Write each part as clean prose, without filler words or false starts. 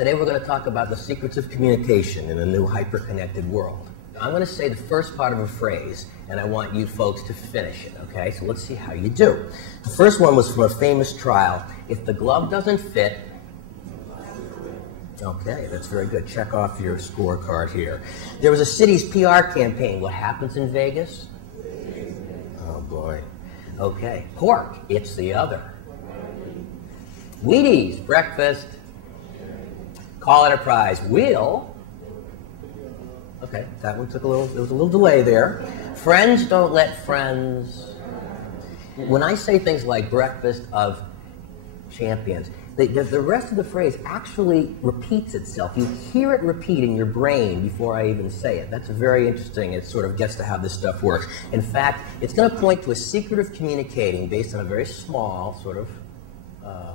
Today we're going to talk about the secrets of communication in a new hyper-connected world. I'm going to say the first part of a phrase, and I want you folks to finish it, okay? So let's see how you do. The first one was from a famous trial. If the glove doesn't fit, okay, that's very good. Check off your scorecard here. There was a city's PR campaign. What happens in Vegas? Oh, boy. Okay. Pork, it's the other. Wheaties, breakfast. Call it a prize. Wheel. Okay, that one took a little, there was a little delay there. Friends don't let friends. When I say things like breakfast of champions, the rest of the phrase actually repeats itself. You hear it repeat in your brain before I even say it. That's very interesting. It sort of gets to how this stuff works. In fact, it's going to point to a secret of communicating based on a very small, sort of,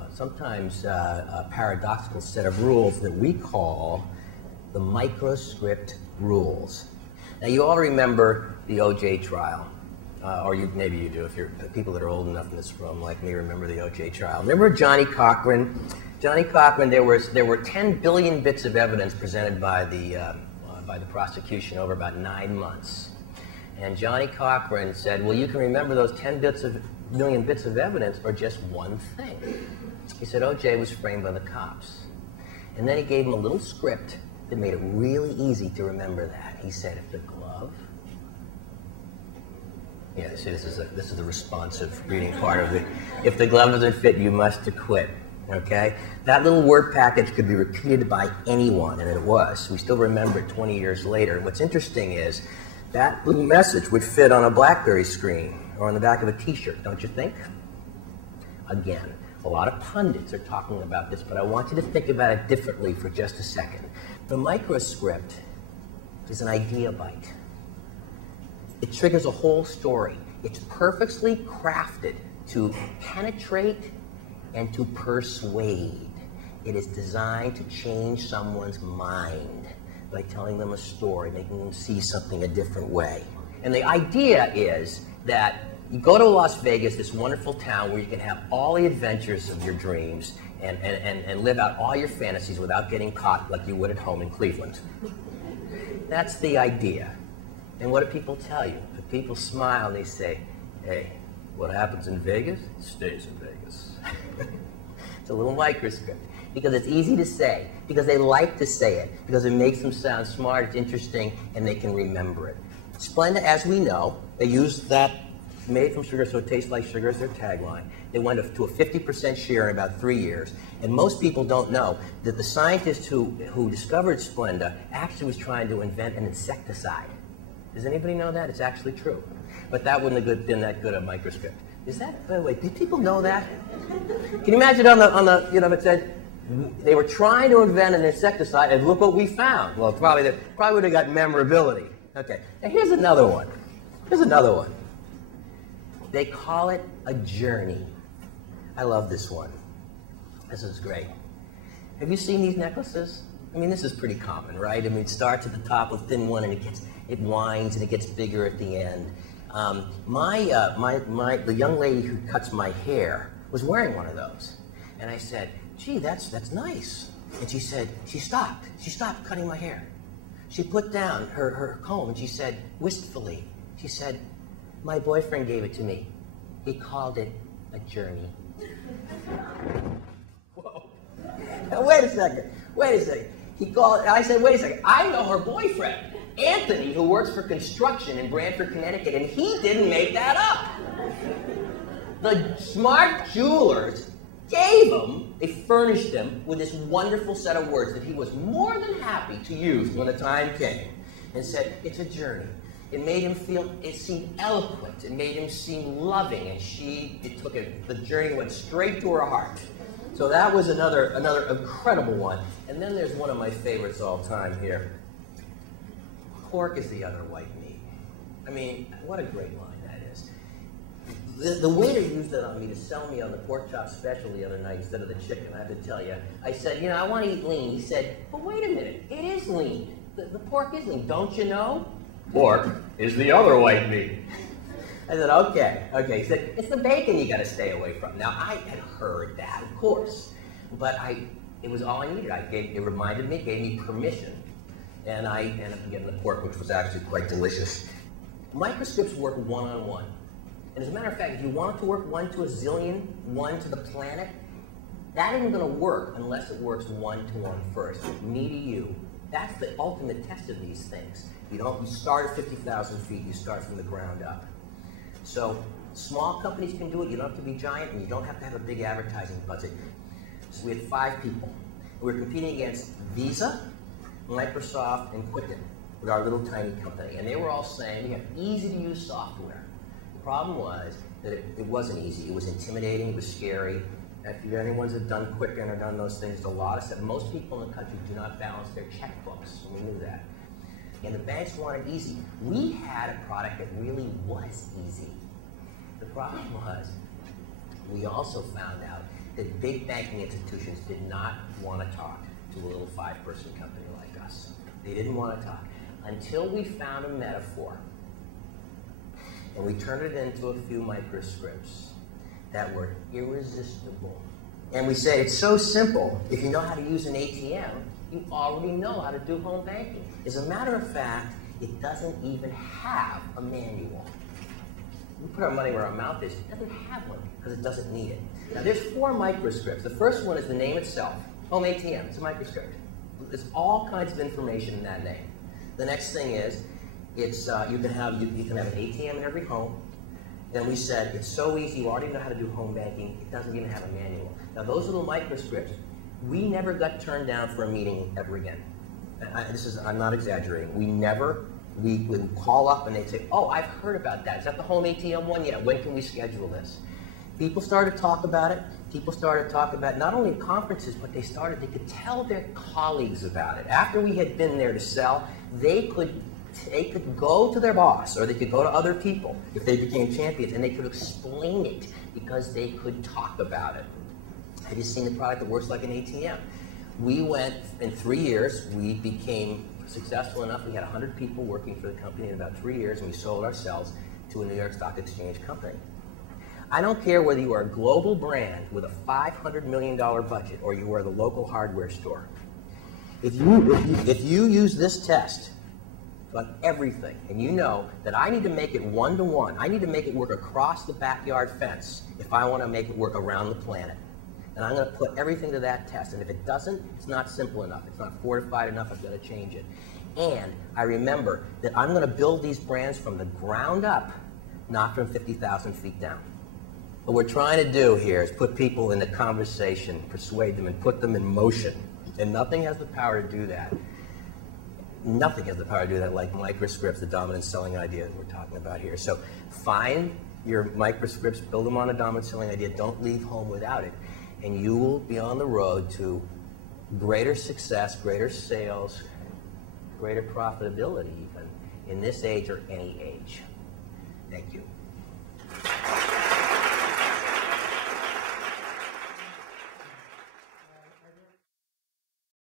sometimes paradoxical set of rules that we call the microscript rules. Now, you all remember the O.J. trial. Or maybe you do, if you're people that are old enough in this room like me remember the O.J. trial. Remember Johnny Cochran? Johnny Cochran, there were 10 billion bits of evidence presented by the prosecution over about 9 months. And Johnny Cochran said, well, you can remember those 10 million bits of evidence or just one thing. He said O.J. was framed by the cops. And then he gave him a little script that made it really easy to remember that. He said, if the glove, yeah, see, this is the responsive reading part of it. If the glove doesn't fit, you must acquit. Okay? That little word package could be repeated by anyone, and it was. We still remember it 20 years later. What's interesting is that little message would fit on a BlackBerry screen or on the back of a T-shirt, don't you think? Again, a lot of pundits are talking about this, but I want you to think about it differently for just a second. The microscript is an idea bite. It triggers a whole story. It's purposely crafted to penetrate and to persuade. It is designed to change someone's mind by telling them a story, making them see something a different way. And the idea is that you go to Las Vegas, this wonderful town where you can have all the adventures of your dreams and live out all your fantasies without getting caught like you would at home in Cleveland. That's the idea. And what do people tell you? The people smile and they say, hey, what happens in Vegas stays in Vegas. It's a little microscript because it's easy to say, because they like to say it, because it makes them sound smart, it's interesting, and they can remember it. Splenda, as we know, they used that made from sugar so it tastes like sugar as their tagline. They went to a 50% share in about 3 years. And most people don't know that the scientist who discovered Splenda actually was trying to invent an insecticide. Does anybody know that? It's actually true. But that wouldn't have been that good a microscript. Is that, by the way, did people know that? Can you imagine on the you know, it said, they were trying to invent an insecticide and look what we found. Well, probably would have got memorability. Okay, now here's another one. Here's another one. They call it a journey. I love this one. This is great. Have you seen these necklaces? I mean, this is pretty common, right? I mean, it starts at the top with thin one and it winds and it gets bigger at the end. The young lady who cuts my hair was wearing one of those. And I said, gee, that's nice. And she said, she stopped cutting my hair. She put down her comb and she said, wistfully, she said, my boyfriend gave it to me. He called it a journey. Whoa. Now, wait a second. I said, wait a second. I know her boyfriend, Anthony, who works for construction in Branford, Connecticut, and he didn't make that up. The smart jewelers they furnished him with this wonderful set of words that he was more than happy to use when the time came, and said, it's a journey. It made him feel, it seemed eloquent, it made him seem loving, and the journey went straight to her heart. So that was another incredible one. And then there's one of my favorites all time here. Pork is the other white meat. I mean, what a great line that is. The waiter used it on me to sell me on the pork chop special the other night instead of the chicken, I have to tell you. I said, you know, I want to eat lean. He said, but wait a minute, it is lean. The pork is lean, don't you know? Pork is the other white meat. I said, okay. He said, it's the bacon you got to stay away from. Now, I had heard that, of course, but I It was all I needed. It reminded me, gave me permission, and I ended up getting the pork, which was actually quite delicious. Microscripts work one-on-one. And as a matter of fact, if you want it to work 1 to a zillion, 1 to the planet, that isn't going to work unless it works 1-to-1 first, me to you. That's the ultimate test of these things. You start at 50,000 feet, you start from the ground up. So small companies can do it, you don't have to be giant, and you don't have to have a big advertising budget. So we had 5 people. We were competing against Visa, Microsoft, and Quicken with our little tiny company. And they were all saying, we have easy to use software. The problem was that it wasn't easy. It was intimidating, it was scary. If anyone's have done Quicken or done those things, a lot of stuff. Most people in the country do not balance their checkbooks, and we knew that. And the banks wanted easy. We had a product that really was easy. The problem was, we also found out that big banking institutions did not want to talk to a little 5-person company like us. They didn't want to talk until we found a metaphor. And we turned it into a few microscripts that were irresistible. And we said, it's so simple. If you know how to use an ATM, you already know how to do home banking. As a matter of fact, it doesn't even have a manual. We put our money where our mouth is. It doesn't have one because it doesn't need it. Now, there's 4 microscripts. The first one is the name itself. Home ATM, it's a microscript. There's all kinds of information in that name. The next thing is, it's you can have an ATM in every home. Then we said, it's so easy, you already know how to do home banking, it doesn't even have a manual. Now those little microscripts, we never got turned down for a meeting ever again. I'm not exaggerating. We would call up and they'd say, oh, I've heard about that. Is that the home ATM one? Yeah, when can we schedule this? People started to talk about it. People started to talk about it, not only at conferences, but they could tell their colleagues about it. After we had been there to sell, they could go to their boss, or they could go to other people if they became champions, and they could explain it because they could talk about it. Have you seen the product that works like an ATM? We went, in 3 years, we became successful enough. We had 100 people working for the company in about 3 years, and we sold ourselves to a New York Stock Exchange company. I don't care whether you are a global brand with a $500 million budget or you are the local hardware store. If you use this test on everything, and you know that I need to make it 1-to-1, I need to make it work across the backyard fence if I want to make it work around the planet. And I'm going to put everything to that test. And if it doesn't, it's not simple enough. It's not fortified enough. I've got to change it. And I remember that I'm going to build these brands from the ground up, not from 50,000 feet down. What we're trying to do here is put people in the conversation, persuade them, and put them in motion. And nothing has the power to do that. Nothing has the power to do that like microscripts, the dominant selling idea that we're talking about here. So find your microscripts, build them on a dominant selling idea. Don't leave home without it. And you will be on the road to greater success, greater sales, greater profitability even, in this age or any age. Thank you.